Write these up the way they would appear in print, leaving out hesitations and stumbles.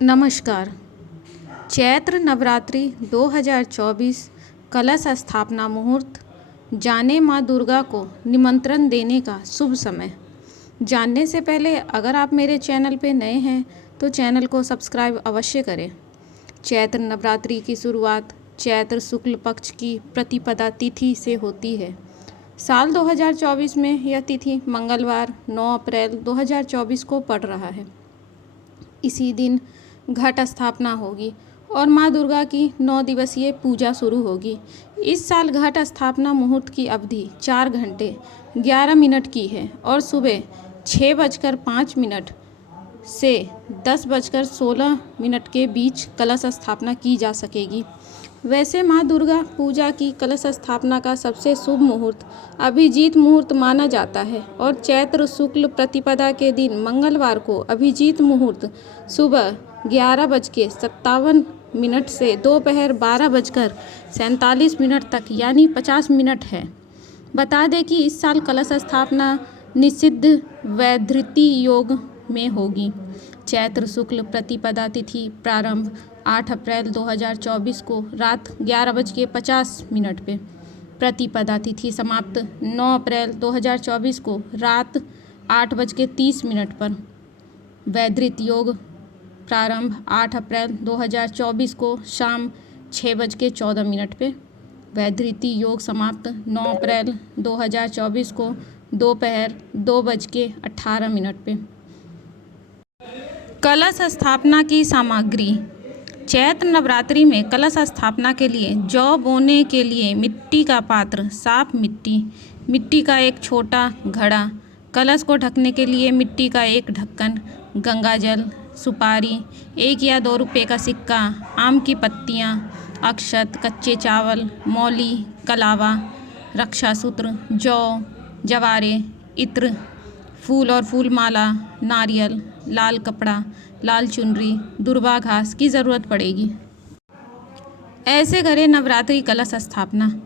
नमस्कार। चैत्र नवरात्रि 2024 कलश स्थापना मुहूर्त, जाने माँ दुर्गा को निमंत्रण देने का शुभ समय। जानने से पहले अगर आप मेरे चैनल पे नए हैं तो चैनल को सब्सक्राइब अवश्य करें। चैत्र नवरात्रि की शुरुआत चैत्र शुक्ल पक्ष की प्रतिपदा तिथि से होती है। साल 2024 में यह तिथि मंगलवार 9 अप्रैल 2024 को पड़ रहा है। इसी दिन घट स्थापना होगी और माँ दुर्गा की 9 दिवसीय पूजा शुरू होगी। इस साल घट स्थापना मुहूर्त की अवधि 4 घंटे 11 मिनट की है और सुबह 6:05 से 10:16 के बीच कलश स्थापना की जा सकेगी। वैसे माँ दुर्गा पूजा की कलश स्थापना का सबसे शुभ मुहूर्त अभिजीत मुहूर्त माना जाता है और चैत्र शुक्ल प्रतिपदा के दिन मंगलवार को अभिजीत मुहूर्त सुबह 11:57 से दोपहर 12:47 तक यानी 50 मिनट है। बता दें कि इस साल कलश स्थापना निषिद्ध वैधृति योग में होगी। चैत्र शुक्ल प्रतिपदा तिथि प्रारंभ 8 अप्रैल 2024 को रात 11:50 पे, प्रतिपदा तिथि समाप्त 9 अप्रैल 2024 को रात 8:30 पर। वैधृत योग प्रारंभ 8 अप्रैल 2024 को शाम 6:14 पे, वैधृति योग समाप्त 9 अप्रैल 2024 को दोपहर 2:18 पे। कलश स्थापना की सामग्री। चैत्र नवरात्रि में कलश स्थापना के लिए जौ बोने के लिए मिट्टी का पात्र, साफ मिट्टी का एक छोटा घड़ा, कलश को ढकने के लिए मिट्टी का एक ढक्कन, गंगाजल, सुपारी, 1 या 2 रुपये का सिक्का, आम की पत्तियाँ, अक्षत, कच्चे चावल, मौली, कलावा, रक्षासूत्र, जौ, जवारे, इत्र, फूल और फूल माला, नारियल, लाल कपड़ा, लाल चुनरी, दुर्वा घास की ज़रूरत पड़ेगी। ऐसे करें नवरात्रि कलश स्थापना।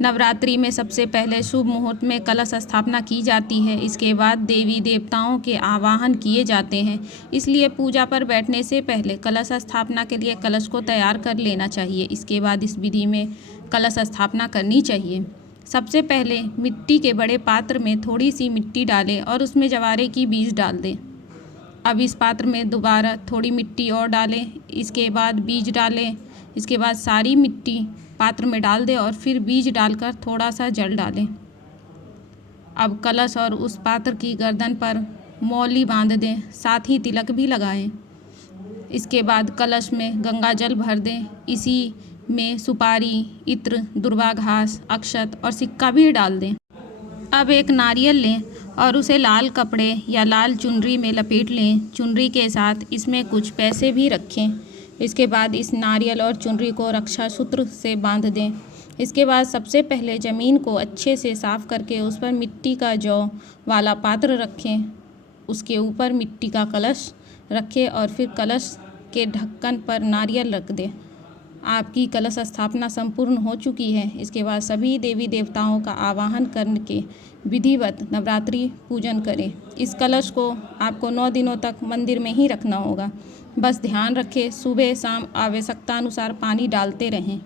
नवरात्रि में सबसे पहले शुभ मुहूर्त में कलश स्थापना की जाती है। इसके बाद देवी देवताओं के आवाहन किए जाते हैं। इसलिए पूजा पर बैठने से पहले कलश स्थापना के लिए कलश को तैयार कर लेना चाहिए। इसके बाद इस विधि में कलश स्थापना करनी चाहिए। सबसे पहले मिट्टी के बड़े पात्र में थोड़ी सी मिट्टी डालें और उसमें जवारे की बीज डाल दें। अब इस पात्र में दोबारा थोड़ी मिट्टी और डालें, इसके बाद बीज डालें, इसके बाद सारी मिट्टी पात्र में डाल दें और फिर बीज डालकर थोड़ा सा जल डालें। अब कलश और उस पात्र की गर्दन पर मौली बांध दें, साथ ही तिलक भी लगाएं। इसके बाद कलश में गंगाजल भर दें। इसी में सुपारी, इत्र, दुर्वा घास, अक्षत और सिक्का भी डाल दें। अब एक नारियल लें और उसे लाल कपड़े या लाल चुनरी में लपेट लें। चुनरी के साथ इसमें कुछ पैसे भी रखें। इसके बाद इस नारियल और चुनरी को रक्षा सूत्र से बांध दें। इसके बाद सबसे पहले ज़मीन को अच्छे से साफ़ करके उस पर मिट्टी का जौ वाला पात्र रखें। उसके ऊपर मिट्टी का कलश रखें और फिर कलश के ढक्कन पर नारियल रख दें। आपकी कलश स्थापना संपूर्ण हो चुकी है। इसके बाद सभी देवी देवताओं का आवाहन करके विधिवत नवरात्रि पूजन करें। इस कलश को आपको 9 दिनों तक मंदिर में ही रखना होगा। बस ध्यान रखें, सुबह शाम आवश्यकता अनुसार पानी डालते रहें।